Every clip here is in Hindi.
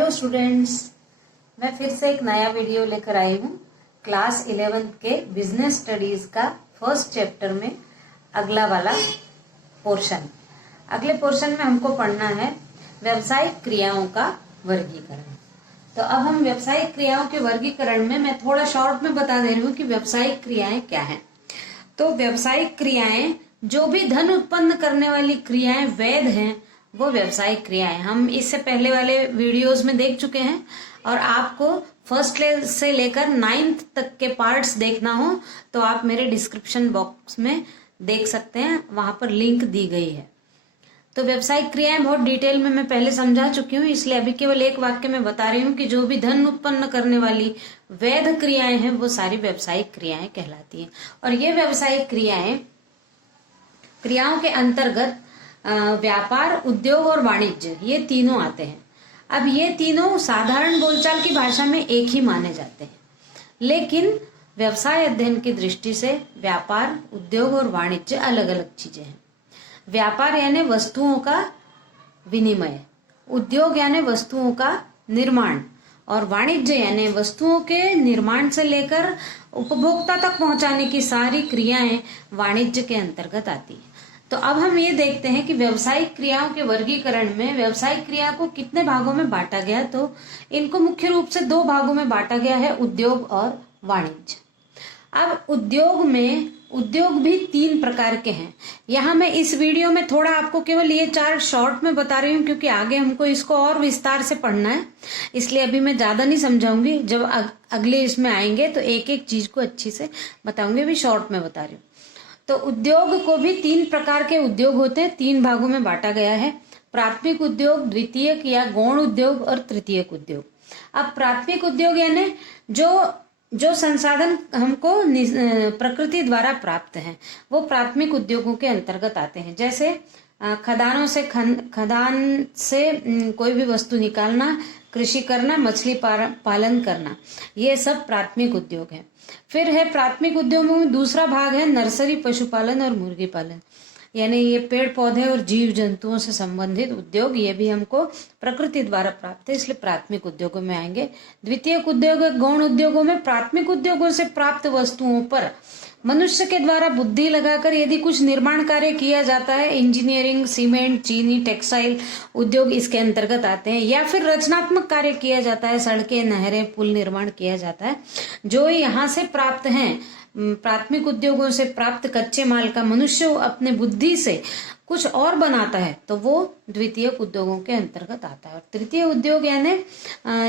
हेलो स्टूडेंट्स, मैं फिर से एक नया वीडियो लेकर आई हूँ। क्लास 11th के बिजनेस स्टडीज का फर्स्ट चैप्टर में अगला वाला पोर्शन। अगले पोर्शन में हमको पढ़ना है व्यावसायिक क्रियाओं का वर्गीकरण। तो अब हम व्यावसायिक क्रियाओं के वर्गीकरण में मैं थोड़ा शॉर्ट में बता दे रही हूँ कि व्यावसायिक क्रियाएं क्या हैं। तो व्यावसायिक क्रियाएं, जो भी धन उत्पन्न करने वाली क्रियाएं वैध हैं, वो व्यावसायिक क्रियाएं। हम इससे पहले वाले वीडियोस में देख चुके हैं, और आपको फर्स्ट से लेकर 9th तक के पार्ट्स देखना हो तो आप मेरे डिस्क्रिप्शन बॉक्स में देख सकते हैं, वहां पर लिंक दी गई है। तो व्यावसायिक क्रियाएं बहुत डिटेल में मैं पहले समझा चुकी हूँ, इसलिए अभी केवल एक वाक्य में बता रही हूँ कि जो भी धन उत्पन्न करने वाली वैध क्रियाएं हैं वो सारी व्यावसायिक क्रियाएं कहलाती हैं। और ये व्यावसायिक क्रियाओं के अंतर्गत व्यापार, उद्योग और वाणिज्य, ये तीनों आते हैं। अब ये तीनों साधारण बोलचाल की भाषा में एक ही माने जाते हैं, लेकिन व्यवसाय अध्ययन की दृष्टि से व्यापार, उद्योग और वाणिज्य अलग अलग चीजें हैं। व्यापार यानी वस्तुओं का विनिमय, उद्योग यानी वस्तुओं का निर्माण, और वाणिज्य यानी वस्तुओं के निर्माण से लेकर उपभोक्ता तक पहुंचाने की सारी क्रियाएं वाणिज्य के अंतर्गत आती है। तो अब हम ये देखते हैं कि व्यावसायिक क्रियाओं के वर्गीकरण में व्यावसायिक क्रिया को कितने भागों में बांटा गया। तो इनको मुख्य रूप से 2 भागों में बांटा गया है, उद्योग और वाणिज्य। अब उद्योग भी 3 प्रकार के हैं। यहाँ मैं इस वीडियो में थोड़ा आपको केवल ये 4 शॉर्ट में बता रही हूँ, क्योंकि आगे हमको इसको और विस्तार से पढ़ना है, इसलिए अभी मैं ज्यादा नहीं समझाऊंगी। जब अगले इसमें आएंगे तो एक एक चीज को अच्छी से बताऊंगी, अभी शॉर्ट में बता रही हूँ। तो उद्योग को भी 3 प्रकार के उद्योग होते हैं, 3 भागों में बांटा गया है। प्राथमिक उद्योग, द्वितीयक या गौण उद्योग और तृतीयक उद्योग। अब प्राथमिक उद्योग यानी जो संसाधन हमको प्रकृति द्वारा प्राप्त हैं, वो प्राथमिक उद्योगों के अंतर्गत आते हैं। जैसे खदान से कोई भी वस्तु निकालना, कृषि करना, मछली पालन करना, ये सब प्राथमिक उद्योग है। फिर है प्राथमिक उद्योगों में दूसरा भाग है नर्सरी, पशुपालन और मुर्गी पालन, यानी ये पेड़ पौधे और जीव जंतुओं से संबंधित उद्योग, ये भी हमको प्रकृति द्वारा प्राप्त है, इसलिए प्राथमिक उद्योगों में आएंगे। द्वितीयक उद्योग गौण उद्योगों में प्राथमिक उद्योगों से प्राप्त वस्तुओं पर मनुष्य के द्वारा बुद्धि लगाकर यदि कुछ निर्माण कार्य किया जाता है, इंजीनियरिंग, सीमेंट, चीनी, टेक्सटाइल उद्योग इसके अंतर्गत आते हैं, या फिर रचनात्मक कार्य किया जाता है, सड़कें, नहरें, पुल निर्माण किया जाता है, जो यहाँ से प्राप्त हैं। प्राथमिक उद्योगों से प्राप्त कच्चे माल का मनुष्य अपने बुद्धि से कुछ और बनाता है, तो वो द्वितीयक उद्योगों के अंतर्गत आता है। और तृतीय उद्योग यानी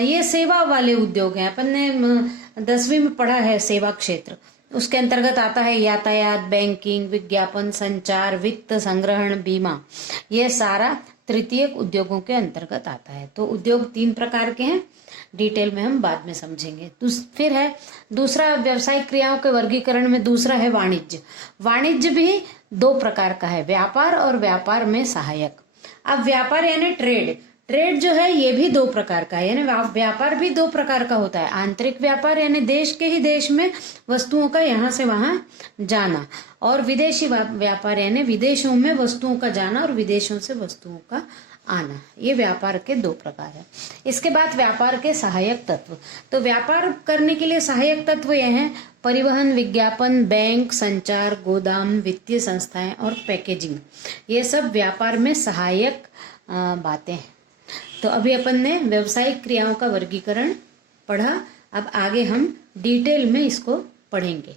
ये सेवा वाले उद्योग हैं। अपन ने 10वीं में पढ़ा है सेवा क्षेत्र, उसके अंतर्गत आता है यातायात, बैंकिंग, विज्ञापन, संचार, वित्त, संग्रहण, बीमा, ये सारा तृतीयक उद्योगों के अंतर्गत आता है। तो उद्योग 3 प्रकार के हैं, डिटेल में हम बाद में समझेंगे। फिर है दूसरा व्यावसायिक क्रियाओं के वर्गीकरण में दूसरा है वाणिज्य। वाणिज्य भी 2 प्रकार का है, व्यापार और व्यापार में सहायक। अब व्यापार यानी ट्रेड जो है ये भी 2 प्रकार का है, यानी व्यापार भी 2 प्रकार का होता है। आंतरिक व्यापार यानी देश के ही देश में वस्तुओं का यहाँ से वहां जाना, और विदेशी व्यापार यानी विदेशों में वस्तुओं का जाना और विदेशों से वस्तुओं का आना। ये व्यापार के 2 प्रकार है। इसके बाद व्यापार के सहायक तत्व। तो व्यापार करने के लिए सहायक तत्व ये हैं परिवहन, विज्ञापन, बैंक, संचार, गोदाम, वित्तीय संस्थाएं और पैकेजिंग, ये सब व्यापार में सहायक बातें हैं। तो अभी अपन ने व्यावसायिक क्रियाओं का वर्गीकरण पढ़ा, अब आगे हम डिटेल में इसको पढ़ेंगे।